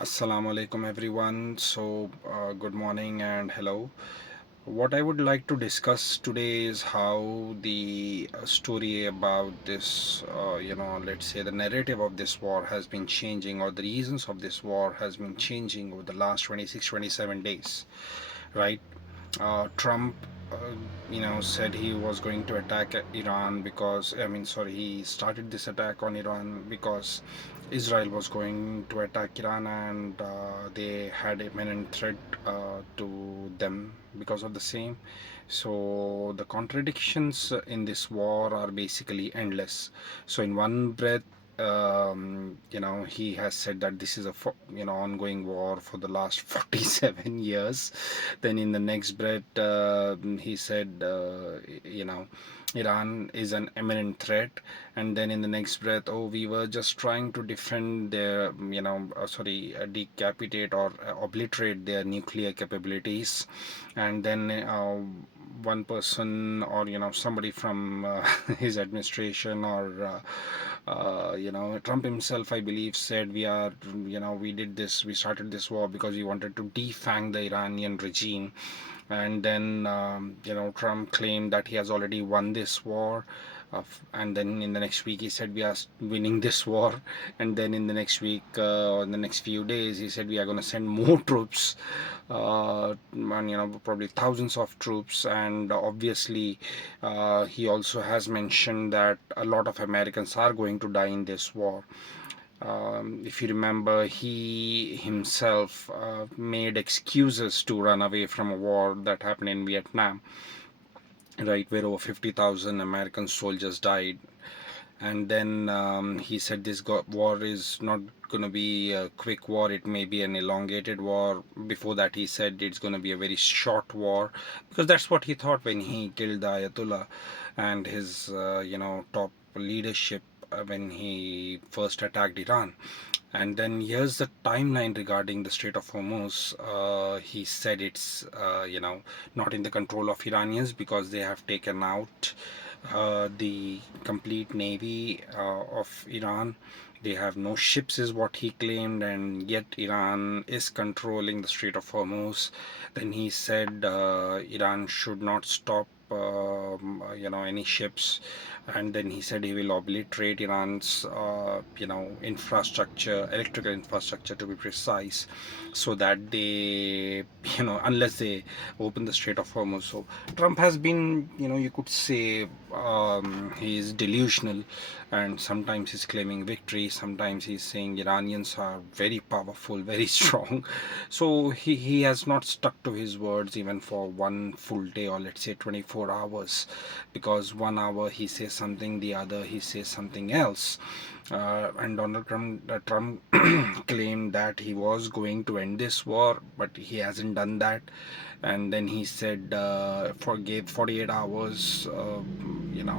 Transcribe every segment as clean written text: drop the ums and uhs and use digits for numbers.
Assalamu alaikum everyone. Good morning and hello. What I would like to discuss today is how the story about this, let's say the narrative of this war has been changing, or the reasons of this war has been changing over the last 26, 27 days, right? Trump, said he was going to attack Iran because, sorry, he started this attack on Iran because Israel was going to attack Iran and they had imminent threat to them because of the same. So the contradictions in this war are basically endless. So in one breath, he has said that this is a ongoing war for the last 47 years. Then in the next breath, he said, Iran is an imminent threat. And then in the next breath, oh, we were just trying to defend their, decapitate or obliterate their nuclear capabilities. And then one person, or somebody from his administration, or Trump himself, I believe, said we started this war because we wanted to defang the Iranian regime. And then Trump claimed that he has already won this war. And then in the next week he said we are winning this war. And then in the next week, or in the next few days, he said we are going to send more troops, and probably thousands of troops. And obviously he also has mentioned that a lot of Americans are going to die in this war. If you remember, he himself made excuses to run away from a war that happened in Vietnam, right, where over 50,000 American soldiers died. And then he said this war is not going to be a quick war, it may be an elongated war. Before that, he said it's going to be a very short war, because that's what he thought when he killed the Ayatollah and his, top leadership when he first attacked Iran. And then here's the timeline regarding the Strait of Hormuz. He said it's, not in the control of Iranians because they have taken out the complete navy of Iran. They have no ships, is what he claimed, and yet Iran is controlling the Strait of Hormuz. Then he said Iran should not stop, any ships. And then he said he will obliterate Iran's, infrastructure, electrical infrastructure to be precise, so that they, unless they open the Strait of Hormuz. So Trump has been, you could say, he is delusional, and sometimes he's claiming victory, sometimes he's saying Iranians are very powerful, very strong. So he has not stuck to his words even for one full day, or let's say 24 hours, because 1 hour he says something, the other he says something else. And Donald Trump claimed that he was going to end this war, but he hasn't done that. And then he said forgave 48 hours,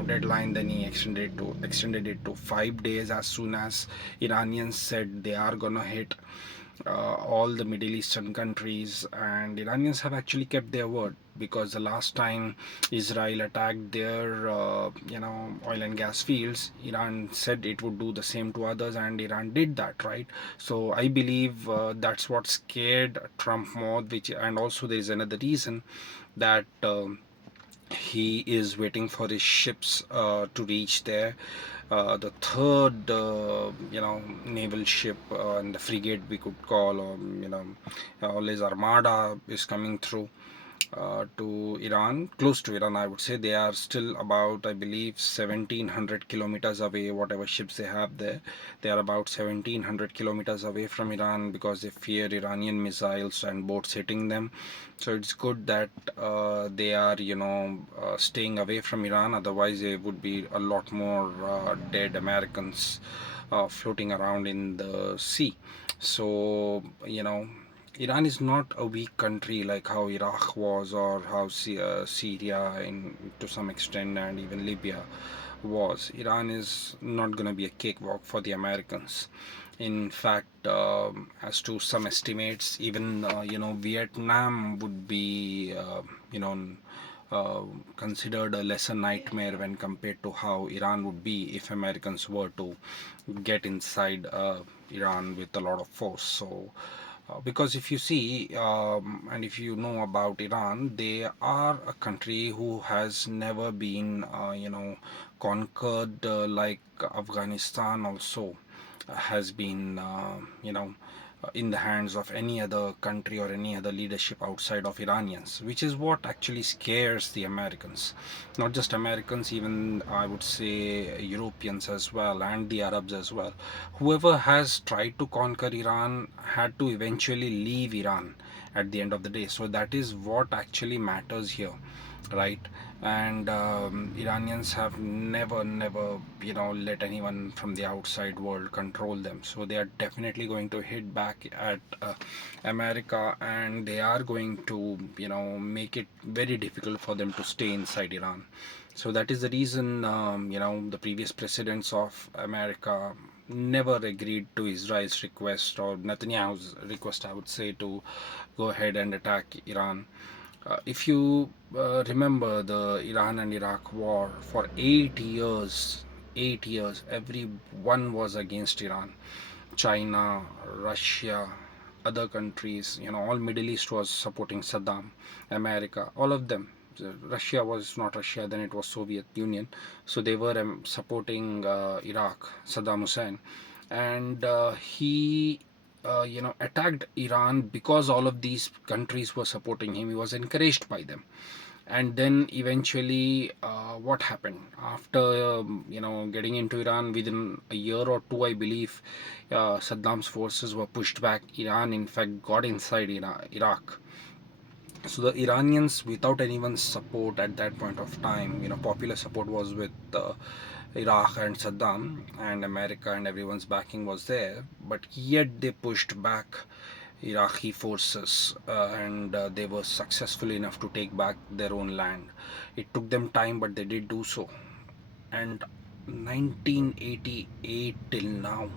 deadline. Then he extended it to 5 days, as soon as Iranians said they are gonna hit all the Middle Eastern countries. And Iranians have actually kept their word, because the last time Israel attacked their, oil and gas fields, Iran said it would do the same to others, and Iran did that, right? So I believe that's what scared Trump more. Which, and also there is another reason that. He is waiting for his ships to reach there. The third, naval ship, and the frigate we could call, or Les Armada, is coming through to Iran, close to Iran, I would say. They are still about, I believe, 1700 kilometers away, whatever ships they have there. They are about 1700 kilometers away from Iran, because they fear Iranian missiles and boats hitting them. So it's good that they are, staying away from Iran. Otherwise, there would be a lot more dead Americans floating around in the sea. So, Iran is not a weak country like how Iraq was, or how Syria, to some extent, and even Libya was. Iran is not going to be a cakewalk for the Americans. In fact, as to some estimates, even Vietnam would be, you know, considered a lesser nightmare when compared to how Iran would be if Americans were to get inside. Iran with a lot of force. So because if you see and if you know about Iran, they are a country who has never been conquered like Afghanistan also has been in the hands of any other country or any other leadership outside of Iranians, which is what actually scares the Americans. Not just Americans, even I would say Europeans as well, and the Arabs as well. Whoever has tried to conquer Iran had to eventually leave Iran at the end of the day. So that is what actually matters here, right? And Iranians have never let anyone from the outside world control them. So they are definitely going to hit back at America, and they are going to make it very difficult for them to stay inside Iran. So that is the reason the previous presidents of America never agreed to Israel's request, or Netanyahu's request, I would say, to go ahead and attack Iran. If you remember the Iran and Iraq war, for 8 years, 8 years, everyone was against Iran. China, Russia, other countries, all Middle East was supporting Saddam, America, all of them. Russia was not Russia, then it was Soviet Union. So they were supporting Iraq, Saddam Hussein. And he attacked Iran because all of these countries were supporting him. He was encouraged by them. And then eventually, what happened after getting into Iran? Within a year or two, I believe, Saddam's forces were pushed back. Iran, in fact, got inside Iraq. So the Iranians, without anyone's support at that point of time, popular support was with Iraq and Saddam, and America and everyone's backing was there, but yet they pushed back Iraqi forces, and they were successful enough to take back their own land. It took them time, but they did do so. And 1988 till now,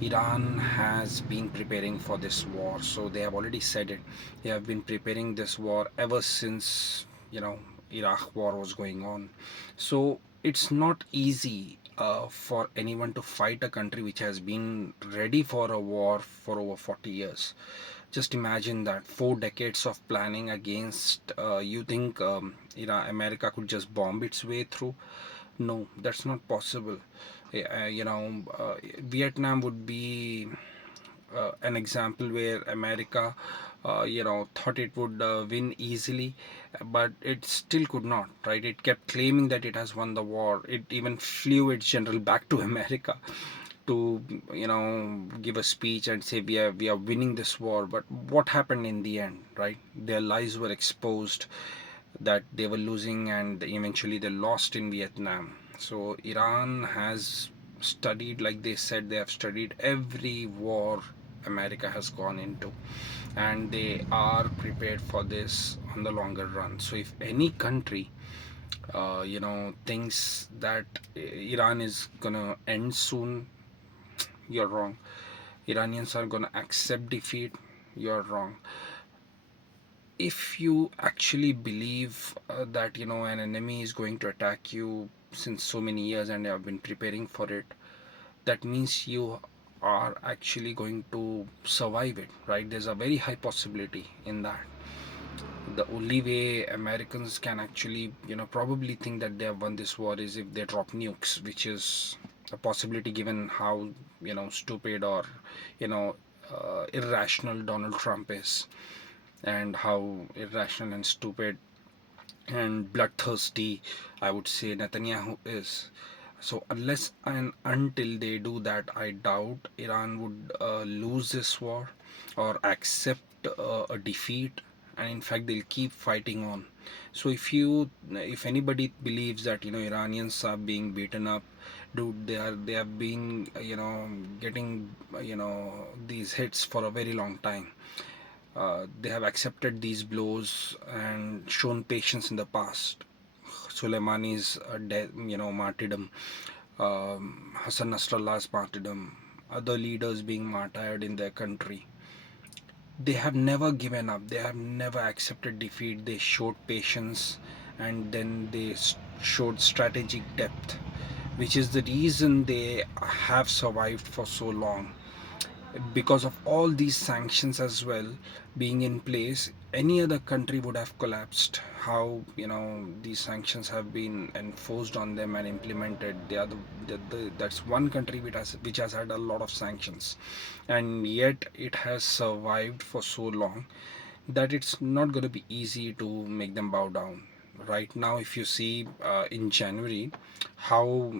Iran has been preparing for this war. So they have already said it. They have been preparing this war ever since Iraq war was going on. So it's not easy for anyone to fight a country which has been ready for a war for over 40 years. Just imagine that 4 decades of planning against. You think America could just bomb its way through? No, that's not possible. Vietnam would be an example where America, thought it would win easily, but it still could not. Right? It kept claiming that it has won the war. It even flew its general back to America to give a speech and say we are winning this war. But what happened in the end? Right? Their lies were exposed, that they were losing, and eventually they lost in Vietnam. So Iran has studied, like they said, they have studied every war America has gone into, and they are prepared for this on the longer run. So if any country thinks that Iran is gonna end soon, you're wrong. Iranians are gonna accept defeat, you're wrong. If you actually believe that an enemy is going to attack you since so many years and you have been preparing for it, that means you are actually going to survive it, right? There's a very high possibility in that. The only way Americans can actually probably think that they have won this war is if they drop nukes, which is a possibility given how stupid or you know irrational Donald Trump is, and how irrational and stupid and bloodthirsty, I would say, Netanyahu is. So unless and until they do that, I doubt Iran would lose this war or accept a defeat, and in fact they'll keep fighting on. So if anybody believes that Iranians are being beaten up, dude, they have been getting these hits for a very long time. They have accepted these blows and shown patience in the past. Soleimani's death, martyrdom, Hassan Nasrallah's martyrdom, other leaders being martyred in their country. They have never given up. They have never accepted defeat. They showed patience, and then they showed strategic depth, which is the reason they have survived for so long. Because of all these sanctions as well being in place, any other country would have collapsed. How, these sanctions have been enforced on them and implemented. They are that's one country which has had a lot of sanctions, and yet it has survived for so long that it's not going to be easy to make them bow down. Right now, if you see in January, how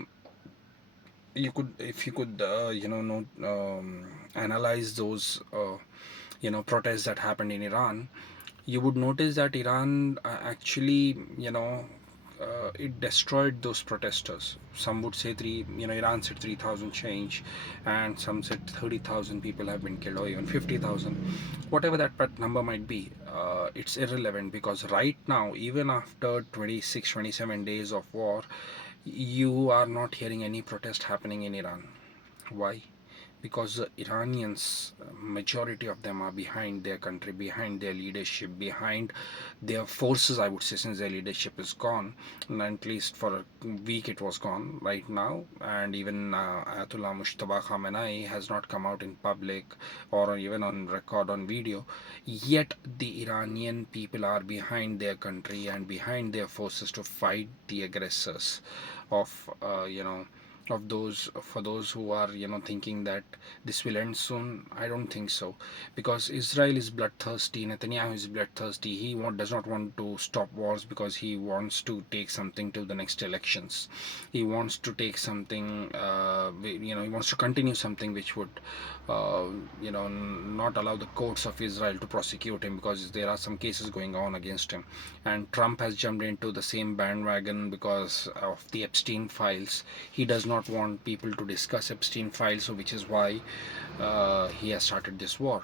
you could if you could note, analyze those protests that happened in Iran, you would notice that Iran actually, it destroyed those protesters. Some would say Iran said 3,000 change, and some said 30,000 people have been killed, or even 50,000. Whatever that number might be, it's irrelevant, because right now, even after 26, 27 days of war, you are not hearing any protest happening in Iran. Why? Because the Iranians, majority of them are behind their country, behind their leadership, behind their forces, I would say, since their leadership is gone, and at least for a week it was gone right now. And even Ayatollah Mushtaba Khamenei has not come out in public or even on record on video, yet the Iranian people are behind their country and behind their forces to fight the aggressors of of those for those who are thinking that this will end soon. I don't think so, because Israel is bloodthirsty, Netanyahu is bloodthirsty. Does not want to stop wars, because he wants to take something to the next elections. He wants to take something, he wants to continue something which would uh, not allow the courts of Israel to prosecute him, because there are some cases going on against him. And Trump has jumped into the same bandwagon because of the Epstein files. He does not want people to discuss Epstein files, so which is why he has started this war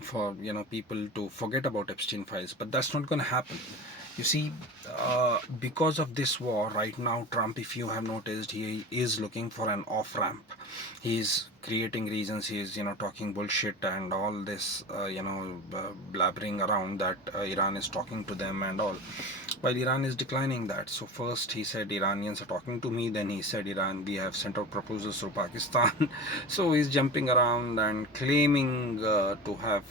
for people to forget about Epstein files. But that's not going to happen. You see, because of this war right now, Trump, if you have noticed, he is looking for an off ramp. He's creating reasons. He's talking bullshit and all this, blabbering around that Iran is talking to them and all, while Iran is declining that. So first he said Iranians are talking to me, then he said Iran, we have sent out proposals to Pakistan. So he's jumping around and claiming to have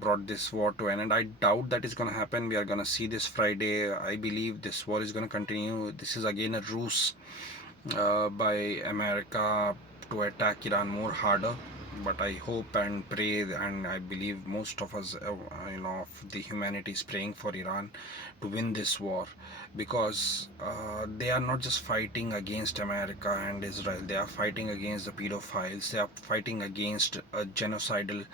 brought this war to an end. I doubt that is going to happen. We are going to see this Friday. I believe this war is going to continue. This is again a ruse by America to attack Iran more harder. But I hope and pray, and I believe most of us, of the humanity is praying for Iran to win this war, because they are not just fighting against America and Israel. They are fighting against the pedophiles. They are fighting against a genocidal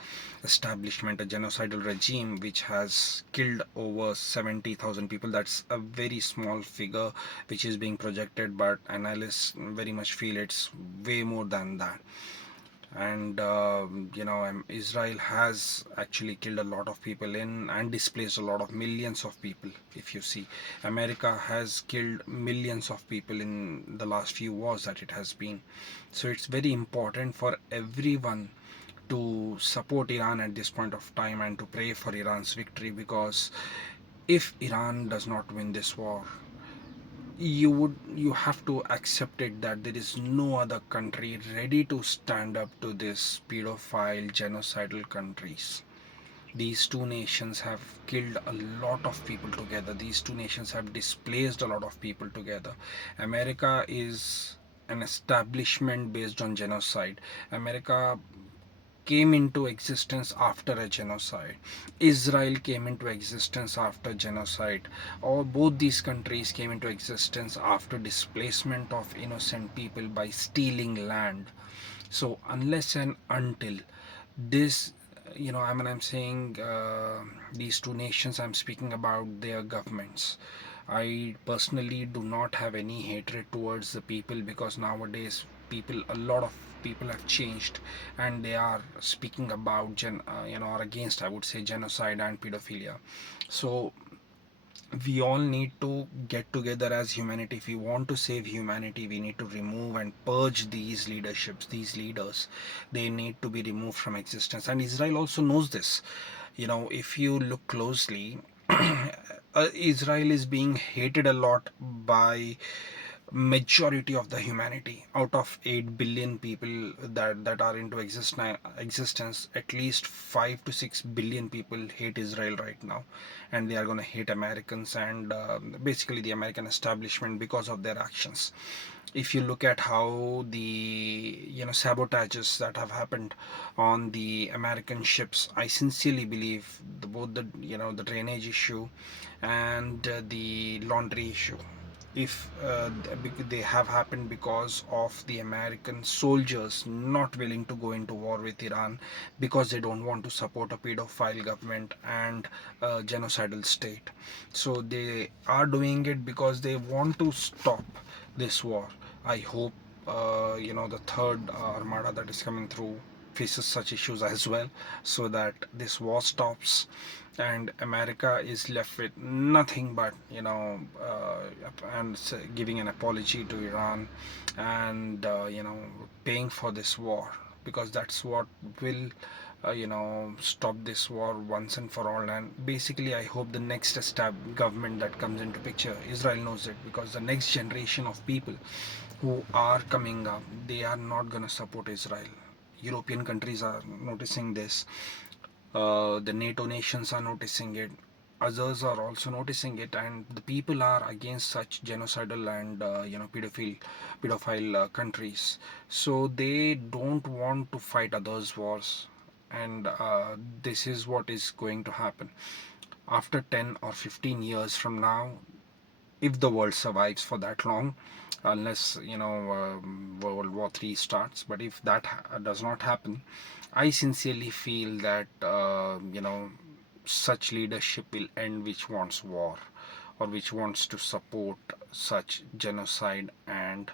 establishment, a genocidal regime which has killed over 70,000 people. That's a very small figure which is being projected, but analysts very much feel it's way more than that. And Israel has actually killed a lot of people in and displaced a lot of millions of people. If you see, America has killed millions of people in the last few wars that it has been. So it's very important for everyone to support Iran at this point of time and to pray for Iran's victory, because if Iran does not win this war, you have to accept it that there is no other country ready to stand up to this pedophile genocidal countries. These two nations have killed a lot of people together. These two nations have displaced a lot of people together. America is an establishment based on genocide. America came into existence after a genocide. Israel came into existence after genocide. Or both these countries came into existence after displacement of innocent people by stealing land. So unless and until this, I'm saying these two nations, I'm speaking about their governments. I personally do not have any hatred towards the people, because nowadays a lot of people have changed, and they are speaking about or against, I would say, genocide and pedophilia. So we all need to get together as humanity. If we want to save humanity, we need to remove and purge these leaderships, these leaders. They need to be removed from existence, and Israel also knows this. If you look closely, Israel is being hated a lot by majority of the humanity. Out of 8 billion people that are into existence, at least 5 to 6 billion people hate Israel right now, and they are going to hate Americans and basically the American establishment because of their actions. If you look at how the sabotages that have happened on the American ships, I sincerely believe both the the drainage issue and the laundry issue, if they have happened because of the American soldiers not willing to go into war with Iran because they don't want to support a pedophile government and a genocidal state. So they are doing it because they want to stop this war. I hope the third armada that is coming through faces such issues as well, so that this war stops and America is left with nothing but and giving an apology to Iran and paying for this war, because that's what will stop this war once and for all. And basically I hope the next government that comes into picture, Israel knows it, because the next generation of people who are coming up, they are not going to support Israel. European countries are noticing this, the NATO nations are noticing it, others are also noticing it, and the people are against such genocidal and pedophile countries. So they don't want to fight others' wars, and this is what is going to happen after 10 or 15 years from now, if the world survives for that long, unless World War III starts. But if that does not happen, I sincerely feel that such leadership will end which wants war or which wants to support such genocide and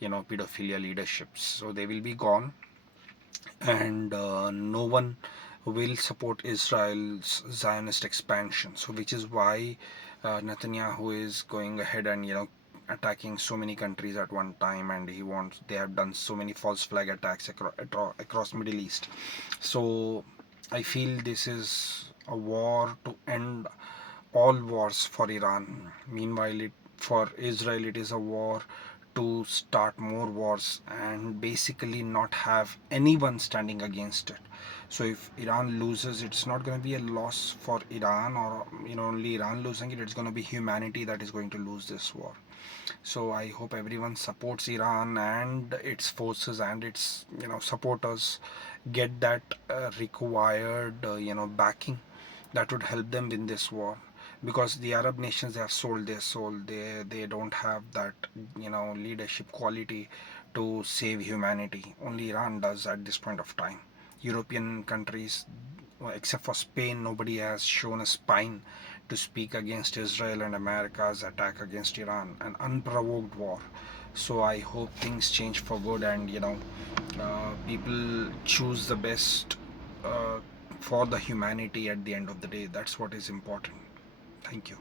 pedophilia leaderships. So they will be gone, and no one will support Israel's Zionist expansion. So, which is why Netanyahu is going ahead and attacking so many countries at one time, and they have done so many false flag attacks across Middle East. So, I feel this is a war to end all wars for Iran. Meanwhile, for Israel, it is a war to start more wars and basically not have anyone standing against it. So if Iran loses, it's not going to be a loss for Iran or only Iran losing it. It's going to be humanity that is going to lose this war. So I hope everyone supports Iran and its forces and its supporters get that required backing that would help them win this war, because the Arab nations, they have sold their soul. They don't have that leadership quality to save humanity. Only Iran does at this point of time. European countries, well, except for Spain, nobody has shown a spine to speak against Israel and America's attack against Iran, an unprovoked war. So I hope things change for good, and people choose the best uh, for the humanity at the end of the day. That's what is important. Thank you.